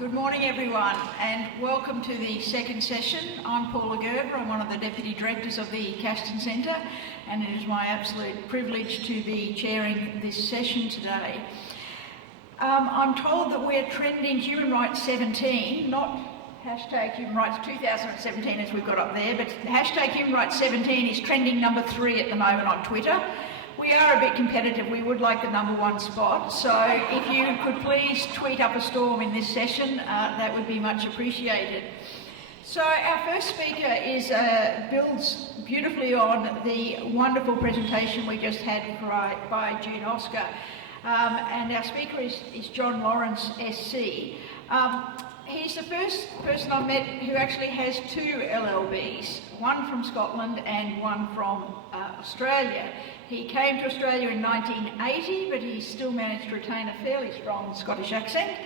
Good morning everyone, and welcome to the second session. I'm Paula Gerber, I'm one of the Deputy Directors of the Castan Centre, and it is my absolute privilege to be chairing this session today. I'm told that we're trending Human Rights 17, not hashtag Human Rights 2017 as we've got up there, but hashtag Human Rights 17 is trending number 3 at the moment on Twitter. We are a bit competitive, we would like the number 1 spot, so if you could please tweet up a storm in this session, that would be much appreciated. So our first speaker builds beautifully on the wonderful presentation we just had by June Oscar, and our speaker is John Lawrence SC. He's the first person I've met who actually has 2 LLBs, one from Scotland and one from Australia. He came to Australia in 1980, but he still managed to retain a fairly strong Scottish accent.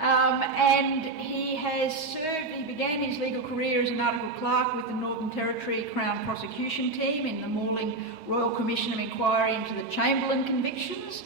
And he began his legal career as an article clerk with the Northern Territory Crown Prosecution Team in the Morling Royal Commission of Inquiry into the Chamberlain convictions.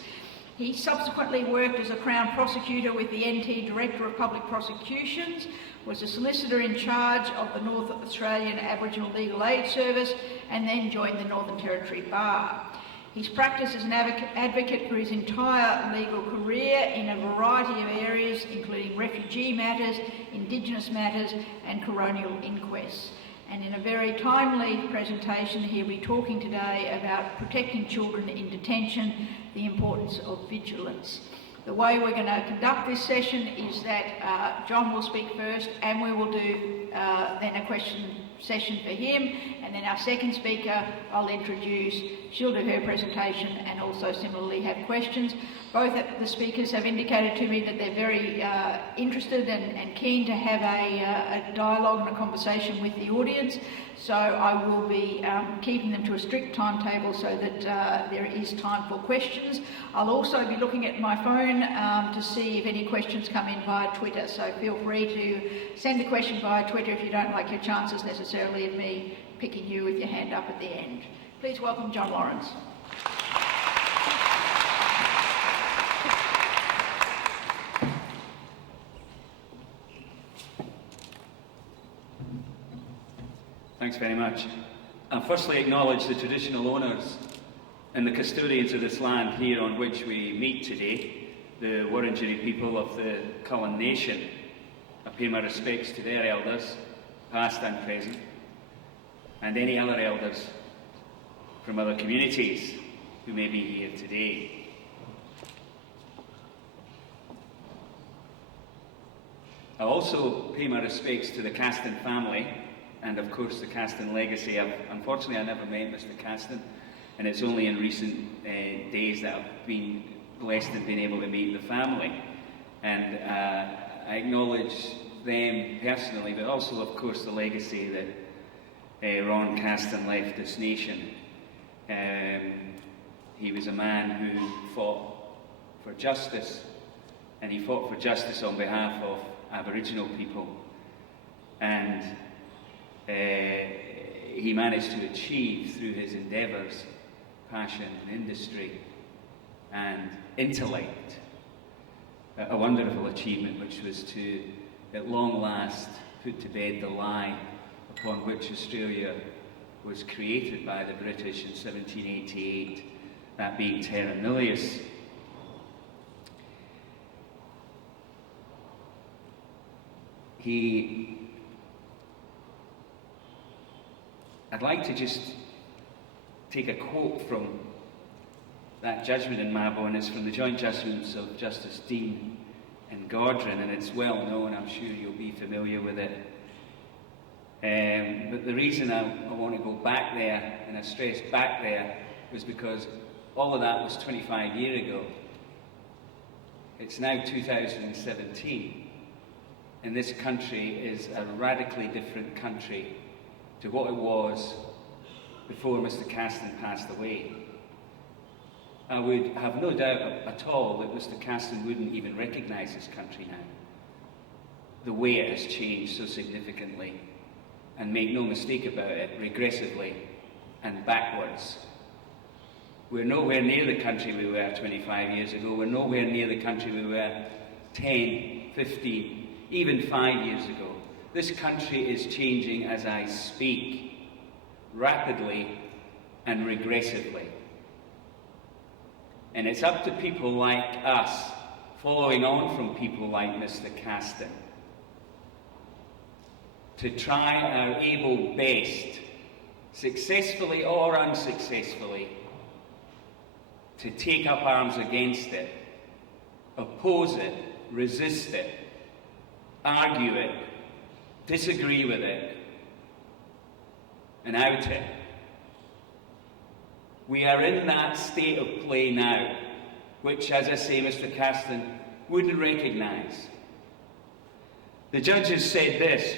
He subsequently worked as a Crown Prosecutor with the NT Director of Public Prosecutions, was a solicitor in charge of the North Australian Aboriginal Legal Aid Service, and then joined the Northern Territory Bar. He's practiced as an advocate for his entire legal career in a variety of areas, including refugee matters, Indigenous matters, and Coronial Inquests. And in a very timely presentation, he'll be talking today about protecting children in detention, the importance of vigilance. The way we're going to conduct this session is that John will speak first, and we will do then a question session for him, and then our second speaker I'll introduce. She'll do her presentation and also similarly have questions. Both the speakers have indicated to me that they're very interested and keen to have a dialogue and a conversation with the audience, so I will be keeping them to a strict timetable so that there is time for questions. I'll also be looking at my phone to see if any questions come in via Twitter, so feel free to send a question via Twitter if you don't like your chances necessarily of me picking you with your hand up at the end. Please welcome John Lawrence. Thanks very much. I firstly acknowledge the traditional owners and the custodians of this land here on which we meet today, the Wurundjeri people of the Kulin Nation. I pay my respects to their elders, past and present, and any other elders from other communities who may be here today. I also pay my respects to the Castan family and of course the Castan legacy. Unfortunately I never met Mr. Castan, and it's only in recent days that I've been blessed in being able to meet the family. And I acknowledge them personally, but also of course the legacy that Ron Castan left this nation. He was a man who fought for justice, and he fought for justice on behalf of Aboriginal people, and he managed to achieve through his endeavours, passion and industry and intellect a wonderful achievement, which was to at long last put to bed the lie upon which Australia was created by the British in 1788, that being terra nullius. I'd like to just take a quote from that judgment in Mabo, and it's from the joint judgments of Justice Dean and Gordon, and it's well known, I'm sure you'll be familiar with it. But the reason I want to go back there, and I stress back there, was because all of that was 25 years ago. It's now 2017, and this country is a radically different country to what it was before Mr. Castan passed away. I would have no doubt at all that Mr. Castan wouldn't even recognise this country now, the way it has changed so significantly, and make no mistake about it, regressively and backwards. We're nowhere near the country we were 25 years ago. We're nowhere near the country we were 10, 15, even 5 years ago. This country is changing as I speak, rapidly and regressively. And it's up to people like us, following on from people like Mr. Castan, to try our able best, successfully or unsuccessfully, to take up arms against it, oppose it, resist it, argue it, disagree with it, and out it. We are in that state of play now, which, as I say, Mr. Castan wouldn't recognise. The judges said this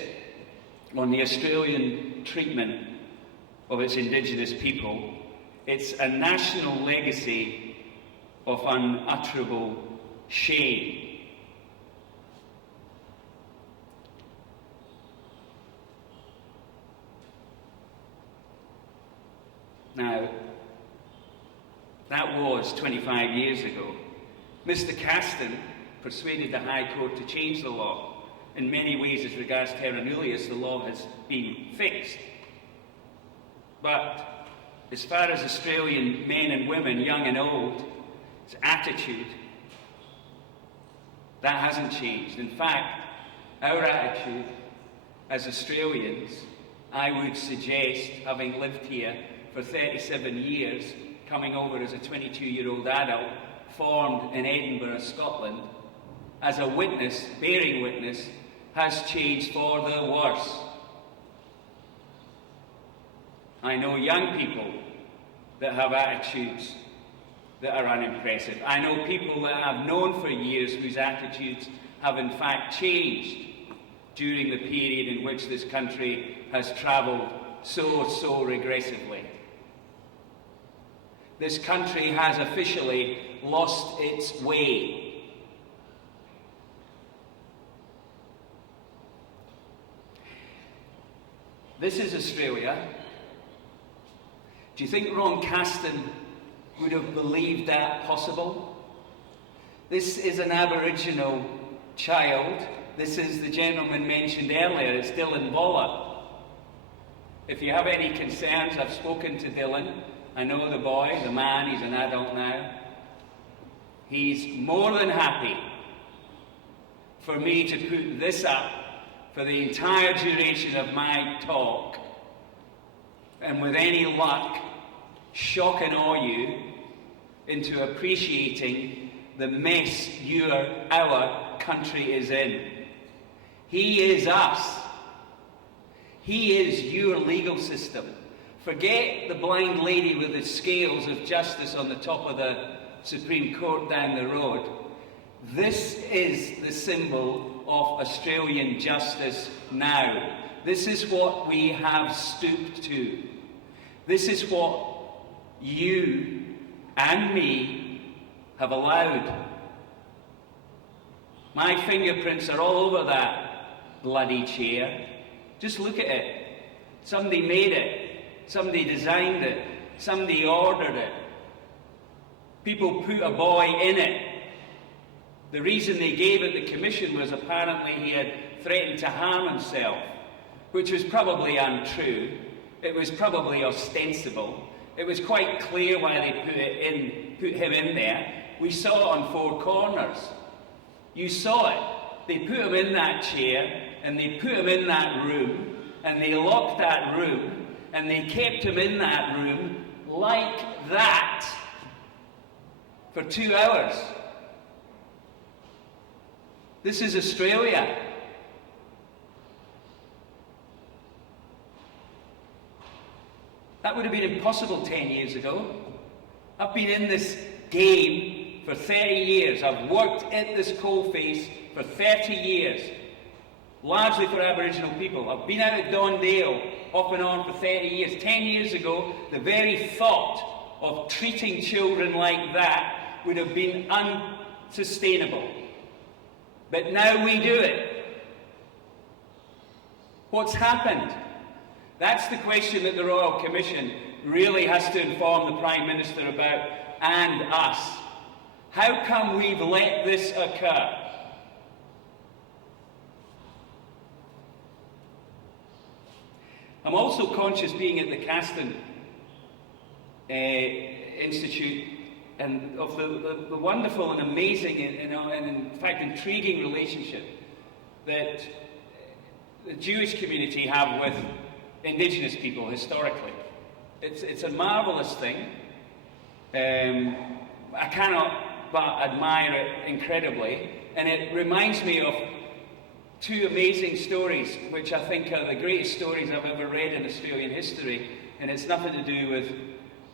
on the Australian treatment of its Indigenous people: it's a national legacy of unutterable shame. Now, that was 25 years ago. Mr. Castan persuaded the High Court to change the law. In many ways, as regards terra nullius, the law has been fixed. But as far as Australian men and women, young and old, its attitude, that hasn't changed. In fact, our attitude as Australians, I would suggest, having lived here for 37 years, coming over as a 22-year-old adult, formed in Edinburgh, Scotland, as a witness, bearing witness, has changed for the worse. I know young people that have attitudes that are unimpressive. I know people that I've known for years whose attitudes have in fact changed during the period in which this country has travelled so regressively. This country has officially lost its way. This is Australia. Do you think Ron Castan would have believed that possible? This is an Aboriginal child. This is the gentleman mentioned earlier. It's Dylan Voller. If you have any concerns, I've spoken to Dylan. I know the boy, the man, he's an adult now. He's more than happy for me to put this up for the entire duration of my talk, and with any luck, shock and awe you into appreciating the mess our country is in. He is us. He is your legal system. Forget the blind lady with the scales of justice on the top of the Supreme Court down the road. This is the symbol of Australian justice now. This is what we have stooped to. This is what you and me have allowed. My fingerprints are all over that bloody chair. Just look at it. Somebody made it. Somebody designed it. Somebody ordered it. People put a boy in it. The reason they gave it the commission was apparently he had threatened to harm himself, which was probably untrue. It was probably ostensible. It was quite clear why they put him in there. We saw it on Four Corners. You saw it. They put him in that chair, and they put him in that room, and they locked that room, and they kept him in that room like that for 2 hours. This is Australia. That would have been impossible 10 years ago. I've been in this game for 30 years. I've worked at this coalface for 30 years, largely for Aboriginal people. I've been out at Dondale off and on for 30 years. 10 years ago, the very thought of treating children like that would have been unsustainable. But now we do it. What's happened? That's the question that the Royal Commission really has to inform the Prime Minister about, and us. How come we've let this occur? I'm also conscious, being at the Castan Institute, and of the wonderful and amazing and in fact intriguing relationship that the Jewish community have with Indigenous people historically. It's a marvellous thing. I cannot but admire it incredibly, and it reminds me of two amazing stories which I think are the greatest stories I've ever read in Australian history, and it's nothing to do with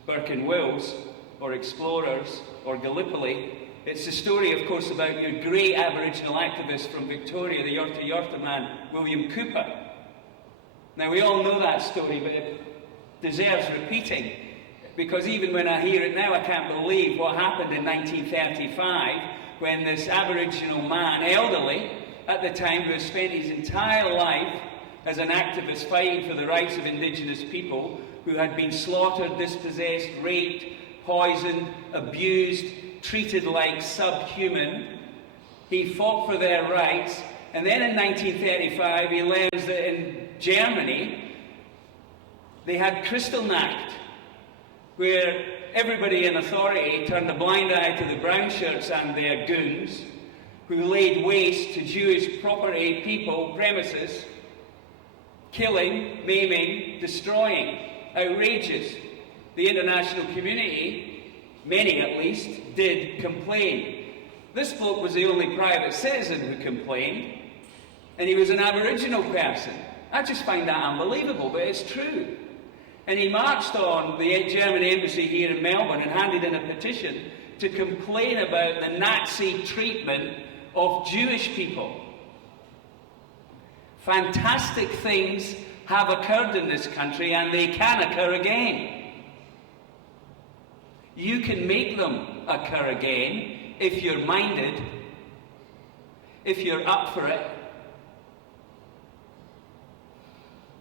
Burke and Wills or explorers or Gallipoli. It's the story, of course, about your great Aboriginal activist from Victoria, the Yorta Yorta man, William Cooper. Now, we all know that story, but it deserves repeating, because even when I hear it now, I can't believe what happened in 1935 when this Aboriginal man, elderly at the time, who had spent his entire life as an activist fighting for the rights of Indigenous people, who had been slaughtered, dispossessed, raped, poisoned, abused, treated like subhuman. He fought for their rights, and then in 1935 he learns that in Germany they had Kristallnacht, where everybody in authority turned a blind eye to the brown shirts and their goons, who laid waste to Jewish property, people, premises, killing, maiming, destroying. Outrageous. The international community, many at least, did complain. This bloke was the only private citizen who complained, and he was an Aboriginal person. I just find that unbelievable, but it's true. And he marched on the German embassy here in Melbourne and handed in a petition to complain about the Nazi treatment of Jewish people. Fantastic things have occurred in this country, and they can occur again. You can make them occur again if you're minded, if you're up for it.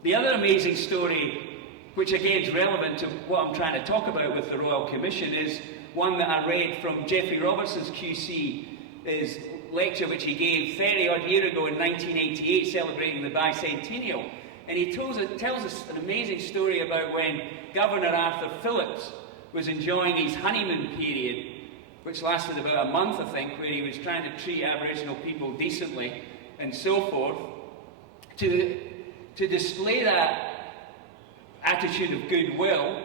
The other amazing story, which again is relevant to what I'm trying to talk about with the Royal Commission, is one that I read from Geoffrey Robertson's QC, his lecture which he gave 30-odd years ago in 1988, celebrating the bicentennial. And he tells us an amazing story about when Governor Arthur Phillips was enjoying his honeymoon period, which lasted about a month, I think, where he was trying to treat Aboriginal people decently and so forth. To display that attitude of goodwill,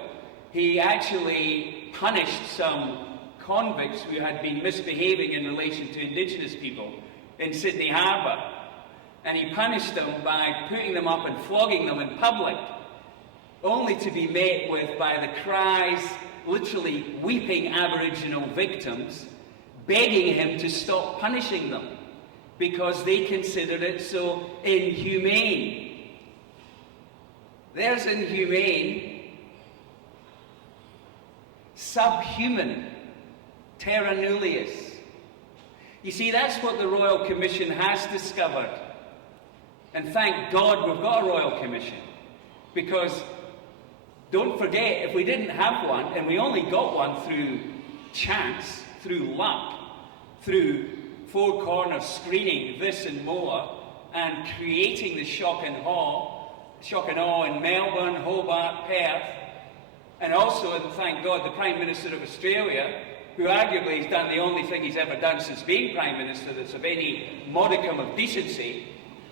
he actually punished some convicts who had been misbehaving in relation to Indigenous people in Sydney Harbour. And he punished them by putting them up and flogging them in public, only to be met with by the cries, literally weeping Aboriginal victims, begging him to stop punishing them because they considered it so inhumane. There's inhumane, subhuman, terra nullius. You see, that's what the Royal Commission has discovered. And thank God we've got a Royal Commission, because don't forget, if we didn't have one, and we only got one through chance, through luck, through four corner screening this and more, and creating the shock and awe in Melbourne, Hobart, Perth, and also, and thank God, the Prime Minister of Australia, who arguably has done the only thing he's ever done since being Prime Minister that's of any modicum of decency.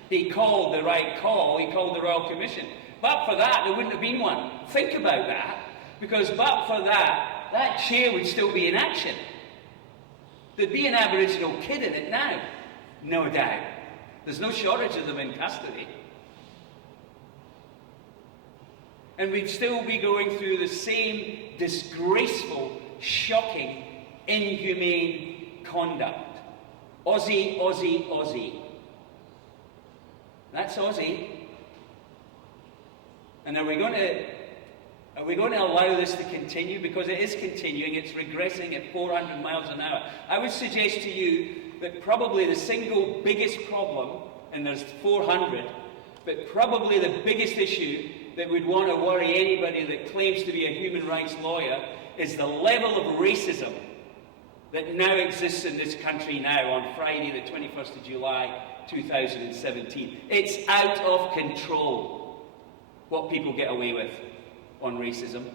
He called the right call, he called the Royal Commission. But for that, there wouldn't have been one. Think about that, because but for that, that chair would still be in action. There'd be an Aboriginal kid in it now, no doubt. There's no shortage of them in custody. And we'd still be going through the same disgraceful, shocking, inhumane conduct. Aussie, Aussie, Aussie. That's Aussie. And are we going to allow this to continue? Because it is continuing, it's regressing at 400 miles an hour. I would suggest to you that probably the single biggest problem, and there's 400, but probably the biggest issue that would want to worry anybody that claims to be a human rights lawyer is the level of racism that now exists in this country now on Friday the 21st of July 2017. It's out of control. what people get away with on racism.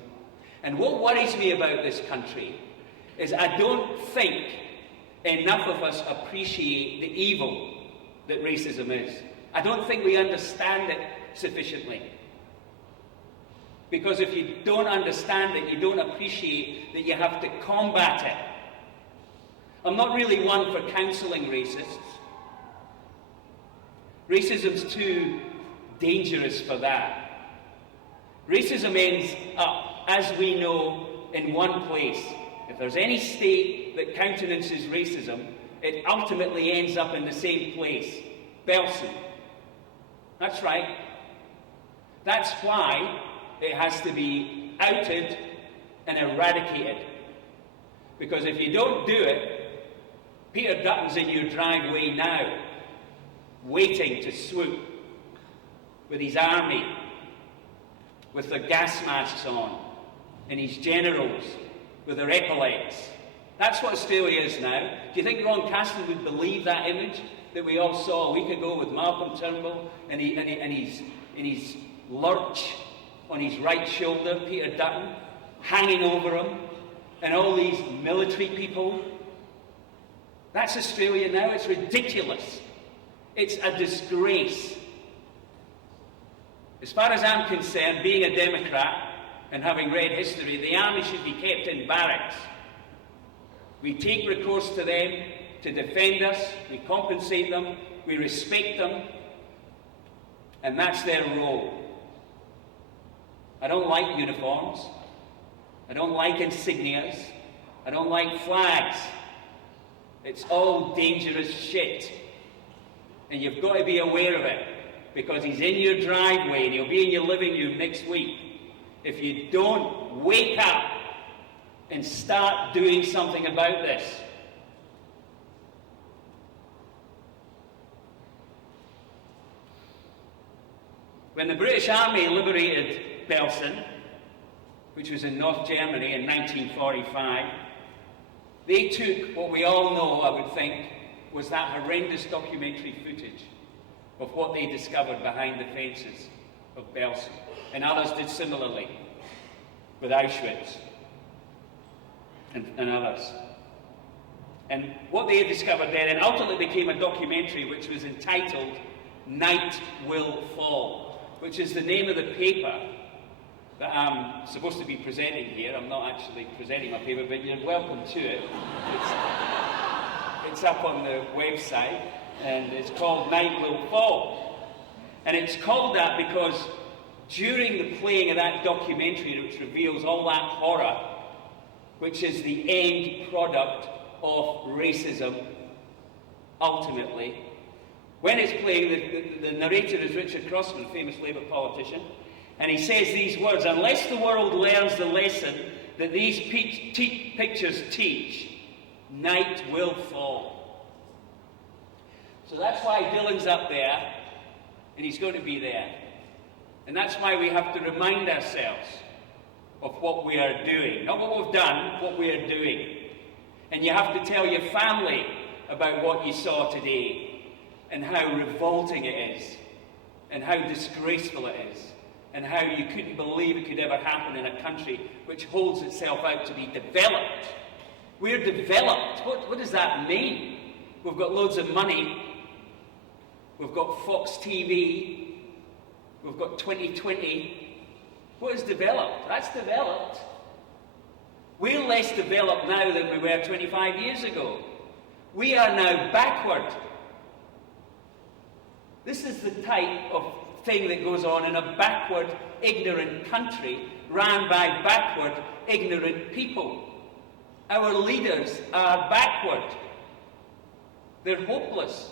And what worries me about this country is I don't think enough of us appreciate the evil that racism is. I don't think we understand it sufficiently. Because if you don't understand it, you don't appreciate that you have to combat it. I'm not really one for counselling racists. Racism's too dangerous for that. Racism ends up, as we know, in one place. If there's any state that countenances racism, it ultimately ends up in the same place. Belsen. That's right. That's why it has to be outed and eradicated. Because if you don't do it, Peter Dutton's in your driveway now, waiting to swoop with his army, with their gas masks on, and his generals with their epaulets. That's what Australia is now. Do you think Ron Castan would believe that image that we all saw a week ago with Malcolm Turnbull and his lurch on his right shoulder, Peter Dutton, hanging over him, and all these military people? That's Australia now. It's ridiculous. It's a disgrace. As far as I'm concerned, being a Democrat and having read history, the army should be kept in barracks. We take recourse to them to defend us, we compensate them, we respect them, and that's their role. I don't like uniforms. I don't like insignias. I don't like flags. It's all dangerous shit. And you've got to be aware of it, because he's in your driveway and he'll be in your living room next week. If you don't wake up and start doing something about this. When the British Army liberated Belsen, which was in North Germany in 1945, they took what we all know, I would think, was that horrendous documentary footage of what they discovered behind the fences of Belsen. And others did similarly with Auschwitz and others. And what they had discovered there, and ultimately became a documentary which was entitled Night Will Fall, which is the name of the paper that I'm supposed to be presenting here. I'm not actually presenting my paper, but you're welcome to it. It's up on the website, and it's called Night Will Fall. And it's called that because during the playing of that documentary, which reveals all that horror, which is the end product of racism, ultimately, when it's playing, the narrator is Richard Crossman, famous Labour politician, and he says these words: "Unless the world learns the lesson that these pictures teach, night will fall." So that's why Dylan's up there, and he's going to be there. And that's why we have to remind ourselves of what we are doing. Not what we've done, what we are doing. And you have to tell your family about what you saw today, and how revolting it is, and how disgraceful it is, and how you couldn't believe it could ever happen in a country which holds itself out to be developed. We're developed. What does that mean? We've got loads of money. We've got Fox TV. We've got 2020. What is developed? That's developed. We're less developed now than we were 25 years ago. We are now backward. This is the type of thing that goes on in a backward, ignorant country ran by backward, ignorant people. Our leaders are backward. They're hopeless.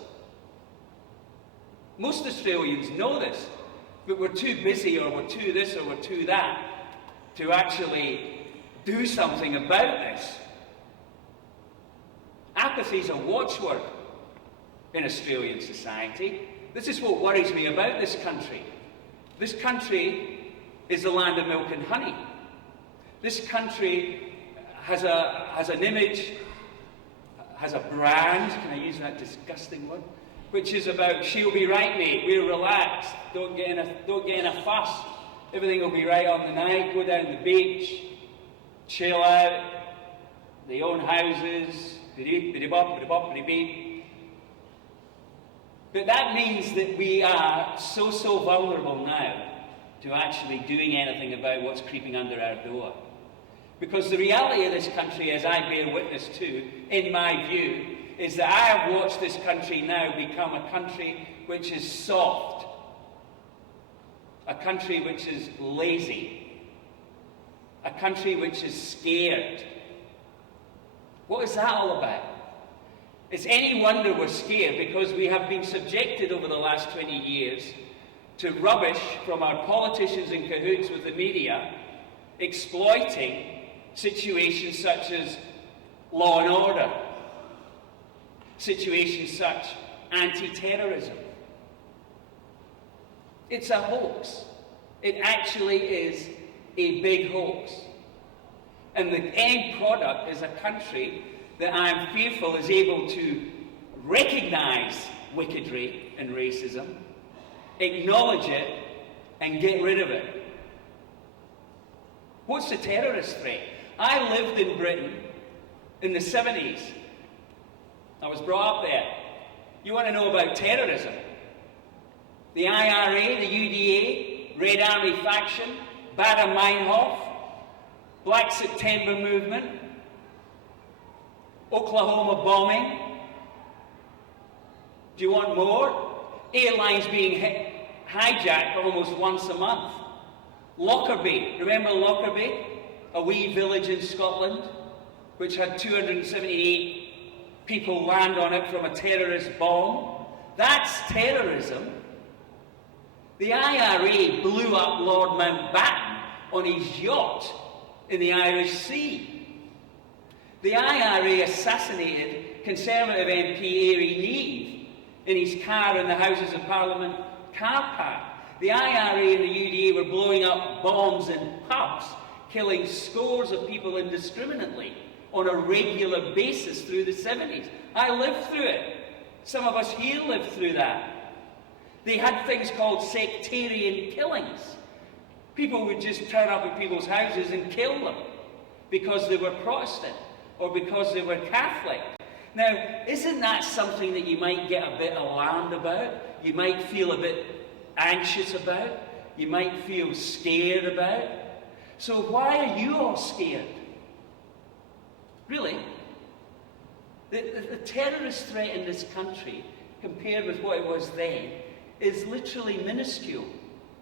Most Australians know this, but we're too busy, or we're too this, or we're too that, to actually do something about this. Apathy is a watchword in Australian society. This is what worries me about this country. This country is the land of milk and honey. This country has an image, has a brand, can I use that disgusting word, which is about, she'll be right, mate, we're relaxed, don't get in a fuss, Everything will be right on the night, go down the beach, chill out, they own houses, but that means that we are so vulnerable now to actually doing anything about what's creeping under our door. Because the reality of this country, as I bear witness to, in my view, is that I have watched this country now become a country which is soft, a country which is lazy, a country which is scared. What is that all about? It's any wonder we're scared because we have been subjected over the last 20 years to rubbish from our politicians in cahoots with the media, exploiting situations such as law and order, situations such anti-terrorism. It's a hoax. It actually is a big hoax. And the end product is a country that I am fearful is able to recognise wickedry and racism, acknowledge it, and get rid of it. What's the terrorist threat? I lived in Britain in the 70s. I was brought up there. You want to know about terrorism? The IRA, the UDA, Red Army faction, Baader-Meinhof, Black September movement, Oklahoma bombing. Do you want more? Airlines being hijacked almost once a month. Lockerbie, remember Lockerbie? A wee village in Scotland, which had 278 people land on it from a terrorist bomb. That's terrorism. The IRA blew up Lord Mountbatten on his yacht in the Irish Sea. The IRA assassinated Conservative MP Airy Neve in his car in the Houses of Parliament car park. The IRA and the UDA were blowing up bombs in pubs, killing scores of people indiscriminately on a regular basis through the 70s. I lived through it. Some of us here lived through that. They had things called sectarian killings. People would just turn up at people's houses and kill them because they were Protestant or because they were Catholic. Now, isn't that something that you might get a bit alarmed about? You might feel a bit anxious about? You might feel scared about? So why are you all scared? Really? The terrorist threat in this country, compared with what it was then, is literally minuscule.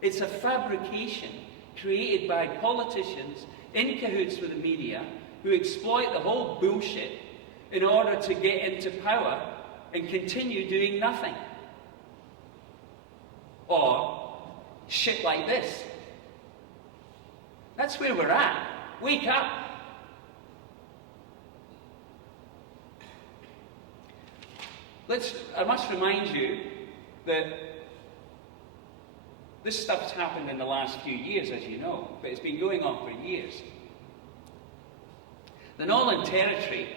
It's a fabrication created by politicians in cahoots with the media who exploit the whole bullshit in order to get into power and continue doing nothing. Or shit like this. That's where we're at. Wake up. I must remind you that this stuff's happened in the last few years, as you know, but it's been going on for years. The Northern Territory,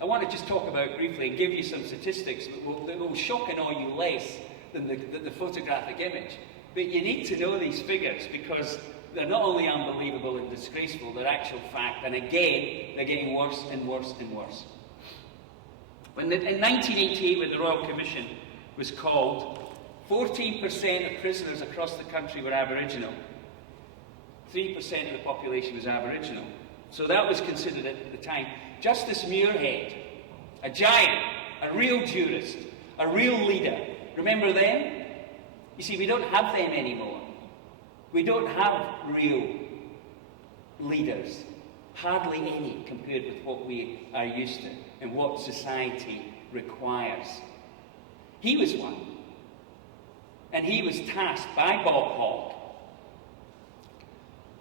I want to just talk about briefly and give you some statistics that will shock and awe you less than the photographic image. But you need to know these figures because they're not only unbelievable and disgraceful, they're actual fact. And again, they're getting worse and worse and worse. In 1988, when the Royal Commission was called, 14% of prisoners across the country were Aboriginal. 3% of the population was Aboriginal. So that was considered at the time. Justice Muirhead, a giant, a real jurist, a real leader. Remember them? You see, we don't have them anymore. We don't have real leaders. Hardly any compared with what we are used to and what society requires. He was one. And he was tasked by Bob Hawke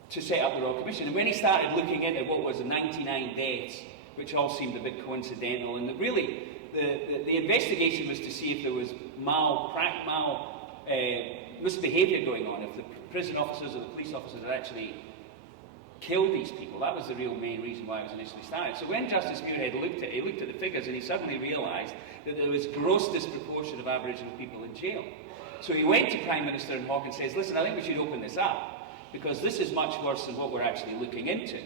to set up the Royal Commission. And when he started looking into what was the 99 deaths, which all seemed a bit coincidental, and the investigation was to see if there was misbehaviour going on, if the prison officers or the police officers had actually killed these people. That was the real main reason why it was initially started. So when Justice Muirhead looked at the figures, and he suddenly realised that there was gross disproportion of Aboriginal people in jail. So he went to Prime Minister and Hawke and says, listen, I think we should open this up. because this is much worse than what we're actually looking into.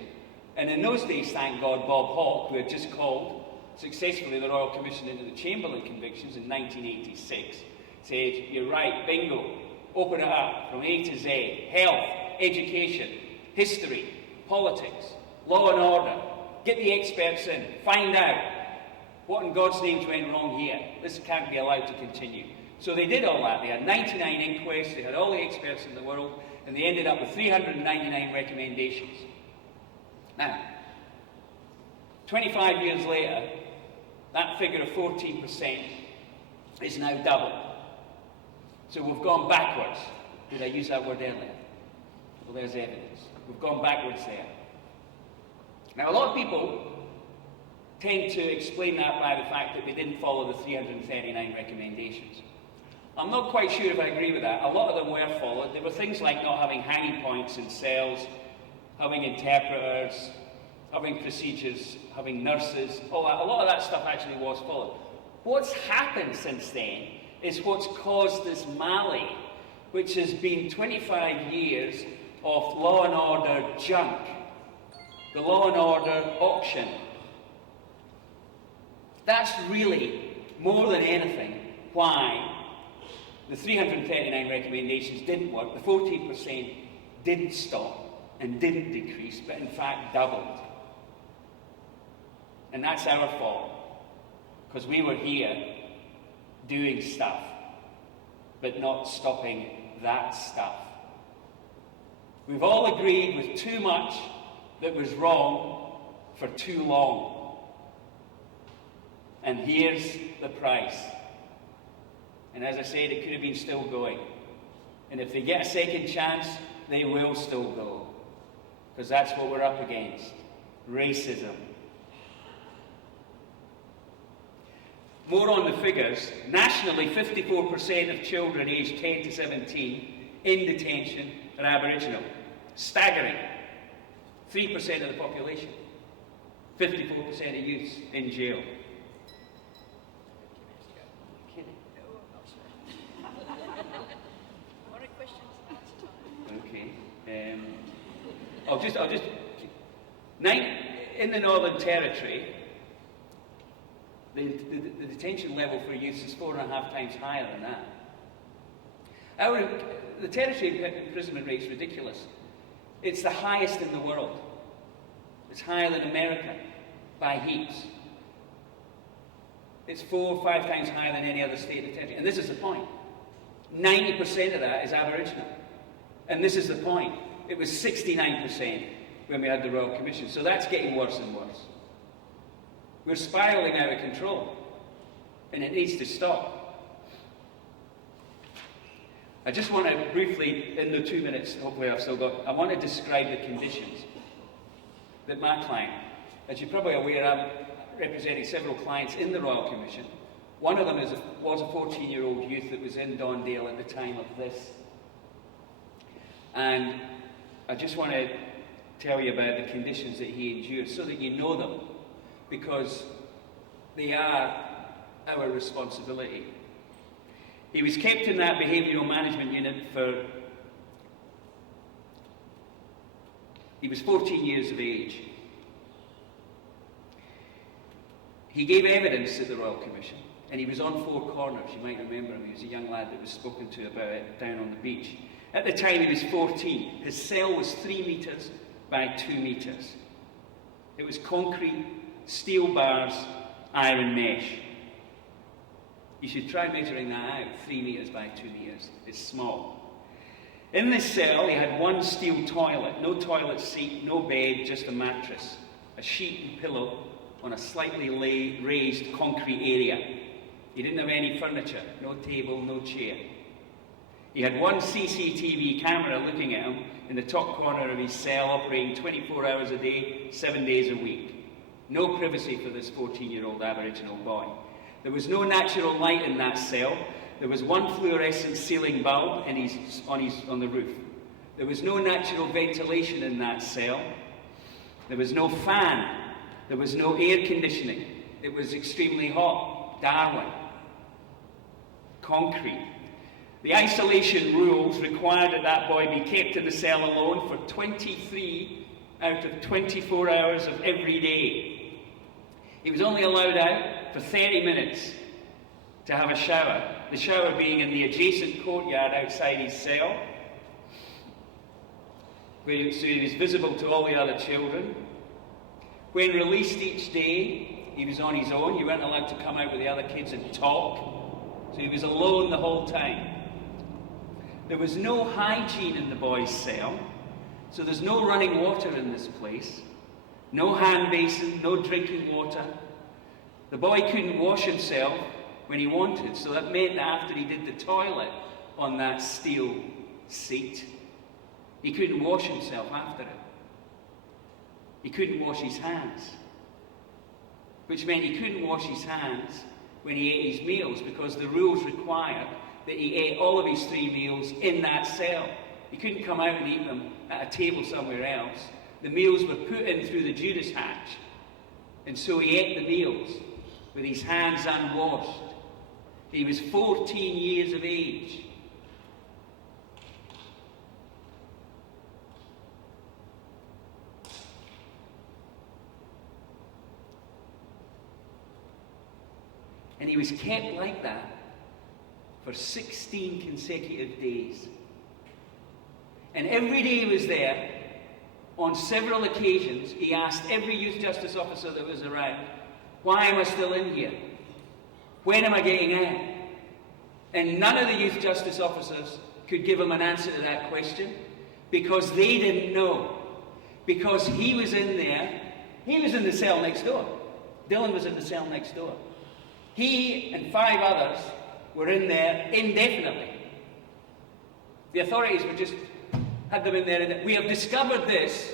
And in those days, thank God, Bob Hawke, who had just called successfully the Royal Commission into the Chamberlain convictions in 1986, said, you're right, bingo, open it up from A to Z, health, education, history, politics, law and order, get the experts in, find out what in God's name went wrong here. This can't be allowed to continue. So they did all that. They had 99 inquests, they had all the experts in the world, and they ended up with 399 recommendations. Now, 25 years later, that figure of 14% is now doubled. So we've gone backwards. Did I use that word earlier? Well, there's evidence. We've gone backwards there. Now, a lot of people tend to explain that by the fact that they didn't follow the 339 recommendations. I'm not quite sure if I agree with that. A lot of them were followed. There were things like not having hanging points in cells, having interpreters, having procedures, having nurses, all that. A lot of that stuff actually was followed. What's happened since then is what's caused this Mali, which has been 25 years of law and order junk, the law and order auction. That's really, more than anything, why the 339 recommendations didn't work. The 14% didn't stop and didn't decrease, but in fact doubled. And that's our fault, because we were here doing stuff, but not stopping that stuff. We've all agreed with too much that was wrong for too long. And here's the price. And as I said, it could have been still going. And if they get a second chance, they will still go. Because that's what we're up against. Racism. More on the figures. Nationally, 54% of children aged 10 to 17 in detention are Aboriginal. Staggering. 3% of the population. 54% of youths in jail. Okay. I'll just in the Northern Territory, the detention level for youths is 4.5 times higher than that. The Territory imprisonment rate is ridiculous. It's the highest in the world. It's higher than America by heaps. It's 4 or 5 times higher than any other state in the Territory. And this is the point. 90% of that is Aboriginal. And this is the point. It was 69% when we had the Royal Commission. So that's getting worse and worse. We're spiralling out of control. And it needs to stop. I just want to briefly, in the 2 minutes, hopefully I've still got, I want to describe the conditions that my client, as you're probably aware, I'm representing several clients in the Royal Commission. One of them was a 14-year-old youth that was in Dondale at the time of this. And I just want to tell you about the conditions that he endured so that you know them, because they are our responsibility. He was kept in that behavioural management unit he was 14 years of age. He gave evidence at the Royal Commission, and he was on 4 corners. You might remember him. He was a young lad that was spoken to about it down on the beach. At the time, he was 14. His cell was 3 metres by 2 metres. It was concrete, steel bars, iron mesh. You should try measuring that out. 3 metres by 2 metres. It's small. In this cell, he had 1 steel toilet. No toilet seat, no bed, just a mattress. A sheet and pillow on a slightly raised concrete area. He didn't have any furniture. No table, no chair. He had 1 CCTV camera looking at him in the top corner of his cell, operating 24 hours a day, 7 days a week. No privacy for this 14-year-old Aboriginal boy. There was no natural light in that cell. There was 1 fluorescent ceiling bulb on the roof. There was no natural ventilation in that cell. There was no fan. There was no air conditioning. It was extremely hot. Darwin. Concrete. The isolation rules required that that boy be kept in the cell alone for 23 out of 24 hours of every day. He was only allowed out for 30 minutes to have a shower, the shower being in the adjacent courtyard outside his cell, so he was visible to all the other children. When released each day, he was on his own. He weren't allowed to come out with the other kids and talk, so he was alone the whole time. There was no hygiene in the boy's cell, so there's no running water in this place, no hand basin, no drinking water. The boy couldn't wash himself when he wanted, so that meant that after he did the toilet on that steel seat, he couldn't wash himself after it. He couldn't wash his hands, which meant he couldn't wash his hands when he ate his meals, because the rules required that he ate all of his 3 meals in that cell. He couldn't come out and eat them at a table somewhere else. The meals were put in through the Judas hatch, and so he ate the meals with his hands unwashed. He was 14 years of age. And he was kept like that for 16 consecutive days. And every day he was there, on several occasions, he asked every youth justice officer that was around, "Why am I still in here? When am I getting out?" And none of the youth justice officers could give him an answer to that question, because they didn't know. Because he was in there, he was in the cell next door. Dylan was in the cell next door. He and 5 others were in there indefinitely. The authorities were just had them in there. We have discovered this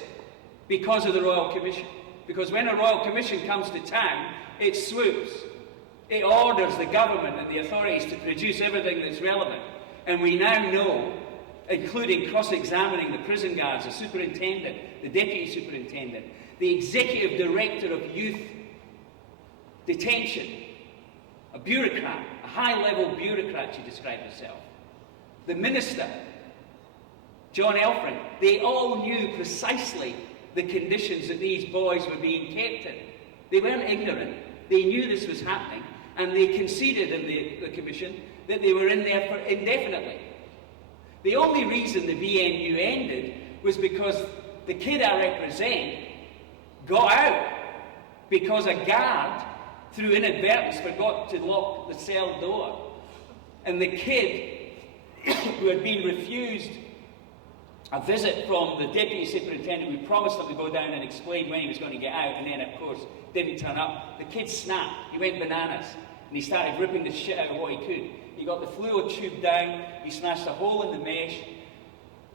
because of the Royal Commission. Because when a Royal Commission comes to town, it swoops. It orders the government and the authorities to produce everything that's relevant. And we now know, including cross-examining the prison guards, the superintendent, the deputy superintendent, the executive director of youth detention, a bureaucrat, a high-level bureaucrat, she described herself, the minister, John Elfring, they all knew precisely the conditions that these boys were being kept in. They weren't ignorant. They knew this was happening, and they conceded in the commission that they were in there for indefinitely. The only reason the VMU ended was because the kid I represent got out because a guard, through inadvertence, forgot to lock the cell door. And the kid, who had been refused a visit from the deputy superintendent, who promised him to go down and explain when he was going to get out, and then, of course, didn't turn up. The kid snapped. He went bananas. And he started ripping the shit out of what he could. He got the fluid tube down. He smashed a hole in the mesh.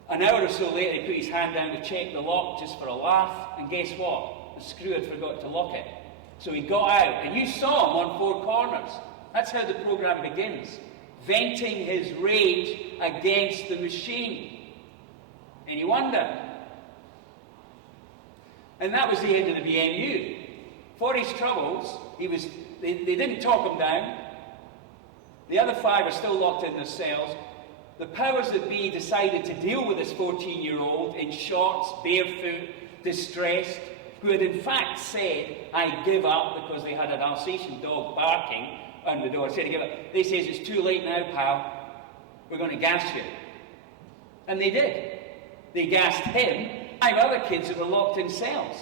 An hour or so later, he put his hand down to check the lock just for a laugh. And guess what? The screw had forgot to lock it. So he got out. And you saw him on 4 corners. That's how the programme begins. Venting his rage against the machine. And you wonder. And that was the end of the BMU. For his troubles, they didn't talk him down. The other 5 are still locked in their cells. The powers that be decided to deal with this 14-year-old in shorts, barefoot, distressed, who had in fact said, "I give up," because they had an Alsatian dog barking on the door. Said, "I give up." They says, "It's too late now, pal. We're going to gas you." And they did. They gassed him, 5 other kids that were locked in cells.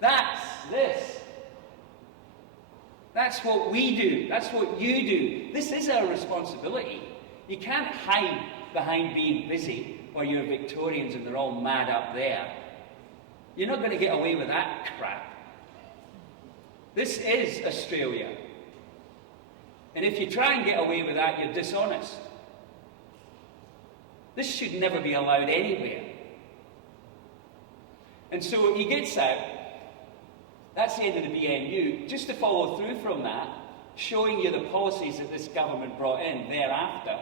That's this. That's what we do. That's what you do. This is our responsibility. You can't hide behind being busy, or you're Victorians and they're all mad up there. You're not going to get away with that crap. This is Australia. And if you try and get away with that, you're dishonest. This should never be allowed anywhere. And so he gets out. That's the end of the BMU. Just to follow through from that, showing you the policies that this government brought in thereafter,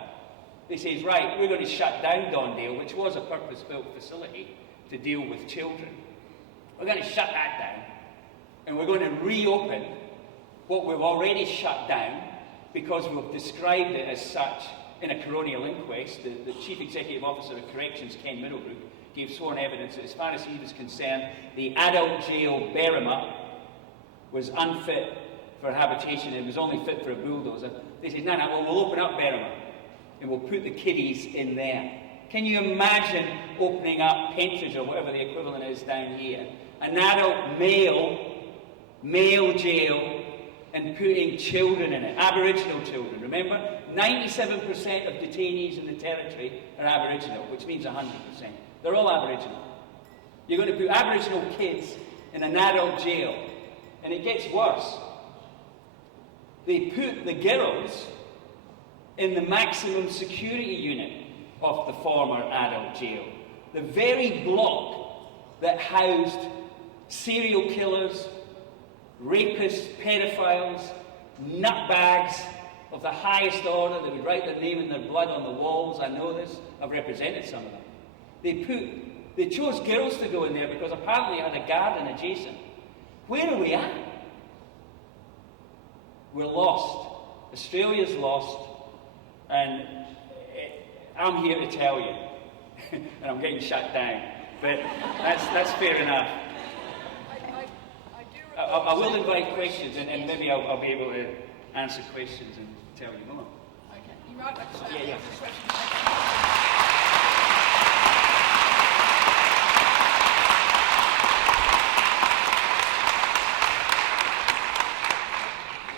they says, right, we're going to shut down Dondale, which was a purpose-built facility to deal with children. We're going to shut that down. And we're going to reopen what we've already shut down, because we've described it as such in a Coronial Inquest, the Chief Executive Officer of Corrections, Ken Middlebrook, gave sworn evidence that as far as he was concerned, the adult jail Berrima was unfit for habitation. It was only fit for a bulldozer. They said, no, well, we'll open up Berrima and we'll put the kiddies in there. Can you imagine opening up Pentridge, or whatever the equivalent is down here, an adult male jail, and putting children in it, Aboriginal children? Remember, 97% of detainees in the territory are Aboriginal, which means 100%. They're all Aboriginal. You're going to put Aboriginal kids in an adult jail, and it gets worse. They put the girls in the maximum security unit of the former adult jail. The very block that housed serial killers, rapists, pedophiles, nutbags of the highest order that would write their name in their blood on the walls. I know this. I've represented some of them. They chose girls to go in there because apparently it had a garden adjacent. Where are we at? We're lost. Australia's lost. And I'm here to tell you. And I'm getting shut down. But that's fair enough. I will invite questions, and maybe I'll be able to answer questions and tell you more. Okay. You might like to start Yeah. with this question.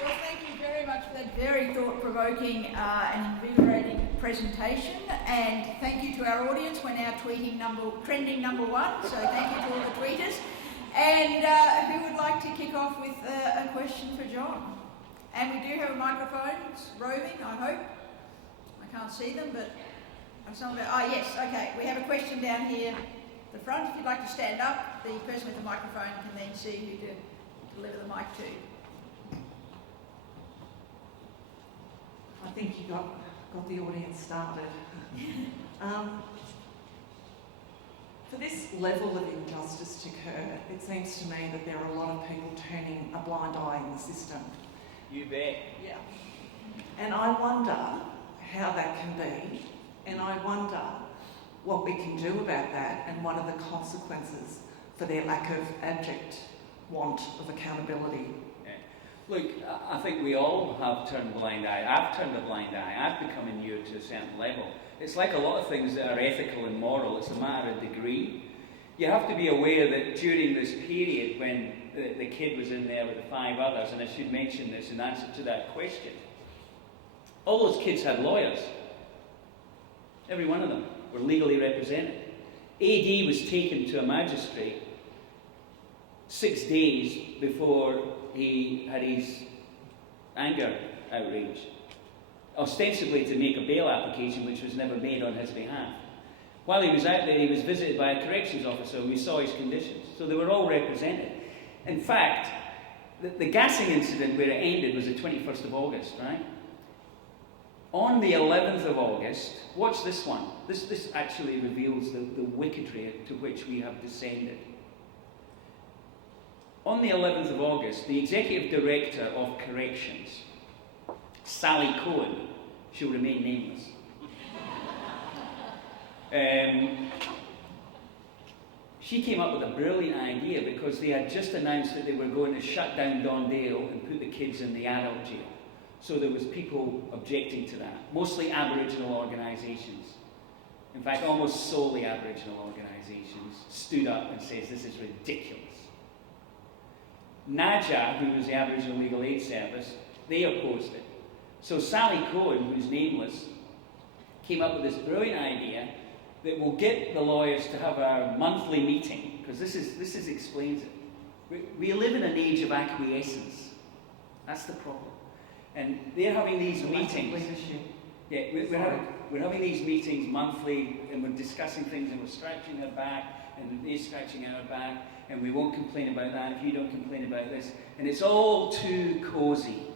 Well, thank you very much for that very thought-provoking and invigorating presentation, and thank you to our audience. We're now trending number one, so thank you to all the tweeters. And who would like to kick off with a question for John? And we do have a microphone. It's roving, I hope. I can't see them, but yes, okay. We have a question down here at the front. If you'd like to stand up, the person with the microphone can then see who to deliver the mic to. I think you got the audience started. For this level of injustice to occur, it seems to me that there are a lot of people turning a blind eye in the system. You bet. Yeah. And I wonder how that can be, and I wonder what we can do about that, and what are the consequences for their lack of abject want of accountability. Look, I think we all have turned a blind eye. I've turned a blind eye. I've become inured to a certain level. It's like a lot of things that are ethical and moral. It's a matter of degree. You have to be aware that during this period when the kid was in there with the 5 others, and I should mention this in answer to that question, all those kids had lawyers. Every one of them were legally represented. AD was taken to a magistrate 6 days before he had his anger outrage, ostensibly to make a bail application which was never made on his behalf. While he was out there, he was visited by a corrections officer and we saw his conditions. So they were all represented. In fact, the gassing incident where it ended was the 21st of August, right? On the 11th of August, watch this one. This actually reveals the wickedry to which we have descended. On the 11th of August, the Executive Director of Corrections, Sally Cohen, she'll remain nameless, she came up with a brilliant idea because they had just announced that they were going to shut down Dondale and put the kids in the adult jail. So there was people objecting to that, mostly Aboriginal organisations. In fact, almost solely Aboriginal organisations stood up and said, this is ridiculous. NAJA, who was the Aboriginal Legal Aid Service, they opposed it. So Sally Cohen, who's nameless, came up with this brilliant idea that we'll get the lawyers to have a monthly meeting, because this explains it. We live in an age of acquiescence. That's the problem. And they're having these meetings. Yeah, we're having these meetings monthly, and we're discussing things, and we're scratching their back, and they're scratching our back, and we won't complain about that if you don't complain about this. And it's all too cosy.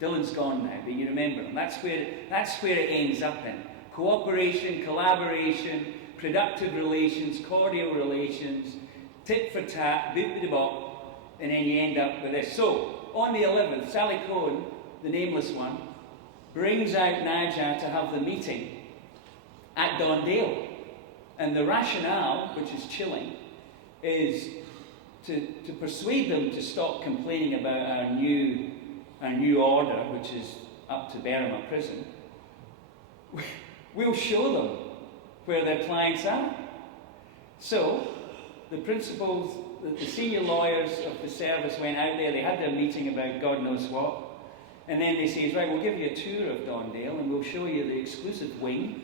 Dylan's gone now, but you remember him. That's where it ends up in. Cooperation, collaboration, productive relations, cordial relations, tit for tat, boop de bop, and then you end up with this. So, on the 11th, Sally Cohen, the nameless one, brings out Naja to have the meeting at Dondale. And the rationale, which is chilling, is to persuade them to stop complaining about our new order, which is up to Berrima Prison. We'll show them where their clients are. So, the principals, the senior lawyers of the service went out there, they had their meeting about God knows what, and then they say, right, we'll give you a tour of Dondale and we'll show you the exclusive wing,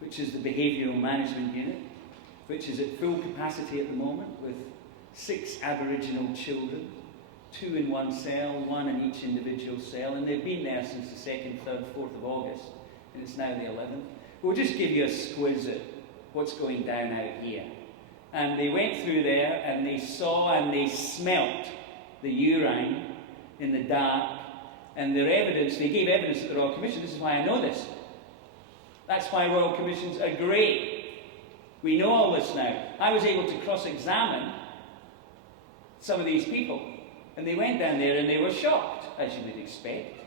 which is the behavioural management unit, which is at full capacity at the moment with 6 Aboriginal children, 2 in one cell, 1 in each individual cell, and they've been there since the 2nd, 3rd, 4th of August, and it's now the 11th. We'll just give you a squiz at what's going down out here. And they went through there and they saw and they smelt the urine in the dark, and their evidence, they gave evidence at the Royal Commission. This is why I know this. That's why Royal Commissions are great. We know all this now. I was able to cross-examine some of these people, and they went down there and they were shocked, as you would expect,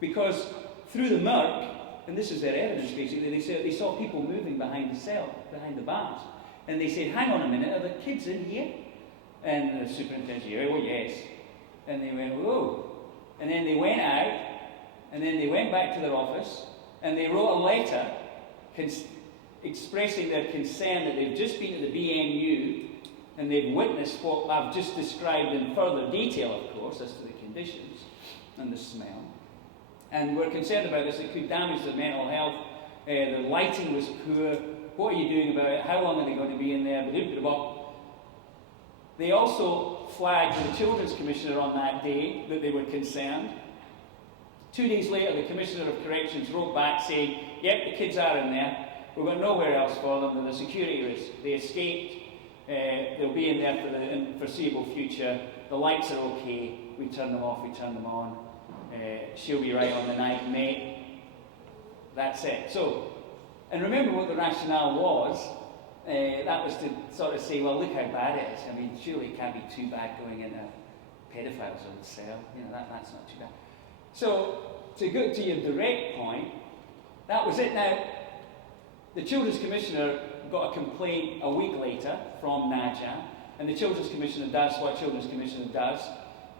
because through the murk, and this is their evidence basically, they saw people moving behind the cell, behind the bars, and they said, hang on a minute, are the kids in here? And the superintendent said, oh yes. And they went, whoa. And then they went out, and then they went back to their office, and they wrote a letter expressing their concern that they've just been to the BMU and they've witnessed what I've just described in further detail, of course, as to the conditions and the smell. And we're concerned about this. It could damage their mental health. The lighting was poor. What are you doing about it? How long are they going to be in there? They also flagged to the Children's Commissioner on that day that they were concerned. 2 days later, the Commissioner of Corrections wrote back saying, yep, the kids are in there. We've got nowhere else for them. There's a security risk. They escaped. They'll be in there for the foreseeable future. The lights are okay. We turn them off, we turn them on. She'll be right on the night, mate. That's it. So, and remember what the rationale was. That was to sort of say, well, look how bad it is. I mean, surely it can't be too bad going in a pedophile's old cell. You know, that's not too bad. So, to go to your direct point, that was it. Now, the Children's Commissioner got a complaint a week later from Naja, and the Children's Commissioner does what a Children's Commissioner does,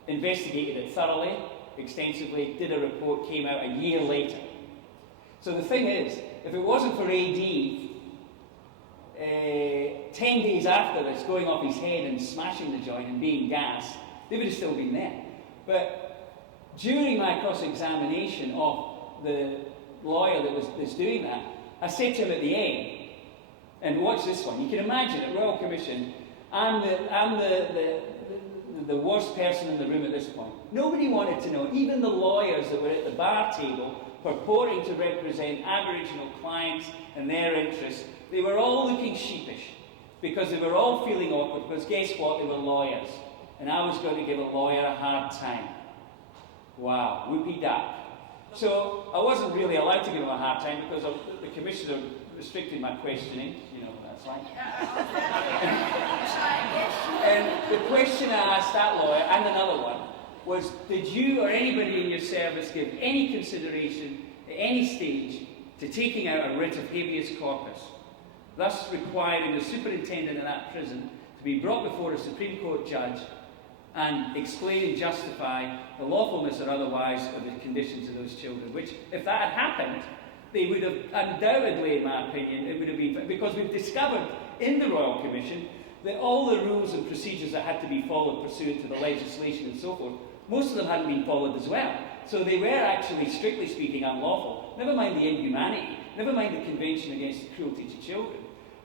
investigated it thoroughly, extensively, did a report, came out a year later. So the thing is, if it wasn't for AD, 10 days after this, going off his head and smashing the joint and being gassed, they would have still been there. But during my cross-examination of the lawyer that was doing that, I said to him at the end, and watch this one, you can imagine at Royal Commission, I'm the worst person in the room at this point. Nobody wanted to know, even the lawyers that were at the bar table purporting to represent Aboriginal clients and their interests, they were all looking sheepish because they were all feeling awkward because guess what, they were lawyers. And I was going to give a lawyer a hard time. Wow, whoopie duck. So I wasn't really allowed to give him a hard time because the Commissioner restricted my questioning. You know what that's like. And the question I asked that lawyer, and another one, was, did you or anybody in your service give any consideration at any stage to taking out a writ of habeas corpus, thus requiring the superintendent of that prison to be brought before a Supreme Court judge and explain and justify the lawfulness or otherwise of the conditions of those children, which, if that had happened, they would have undoubtedly, in my opinion, it would have been, because we've discovered in the Royal Commission that all the rules and procedures that had to be followed pursuant to the legislation and so forth, most of them hadn't been followed as well. So they were actually, strictly speaking, unlawful. Never mind the inhumanity, never mind the Convention Against Cruelty to Children.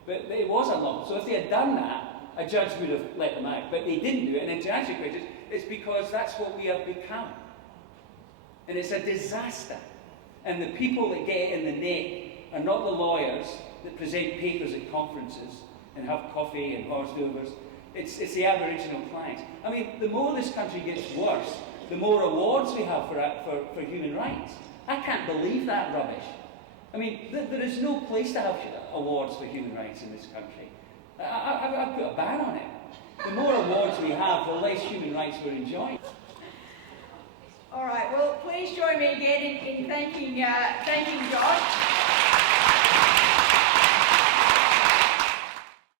But it was unlawful. So if they had done that, a judge would have let them out. But they didn't do it. And then to answer your question, it's because that's what we have become. And it's a disaster. And the people that get in the neck are not the lawyers that present papers at conferences and have coffee and hors d'oeuvres. It's the Aboriginal clients. I mean, the more this country gets worse, the more awards we have for human rights. I can't believe that rubbish. I mean, there is no place to have awards for human rights in this country. I've put a ban on it. The more awards we have, the less human rights we're enjoying. All right, well, please join me again in thanking Josh.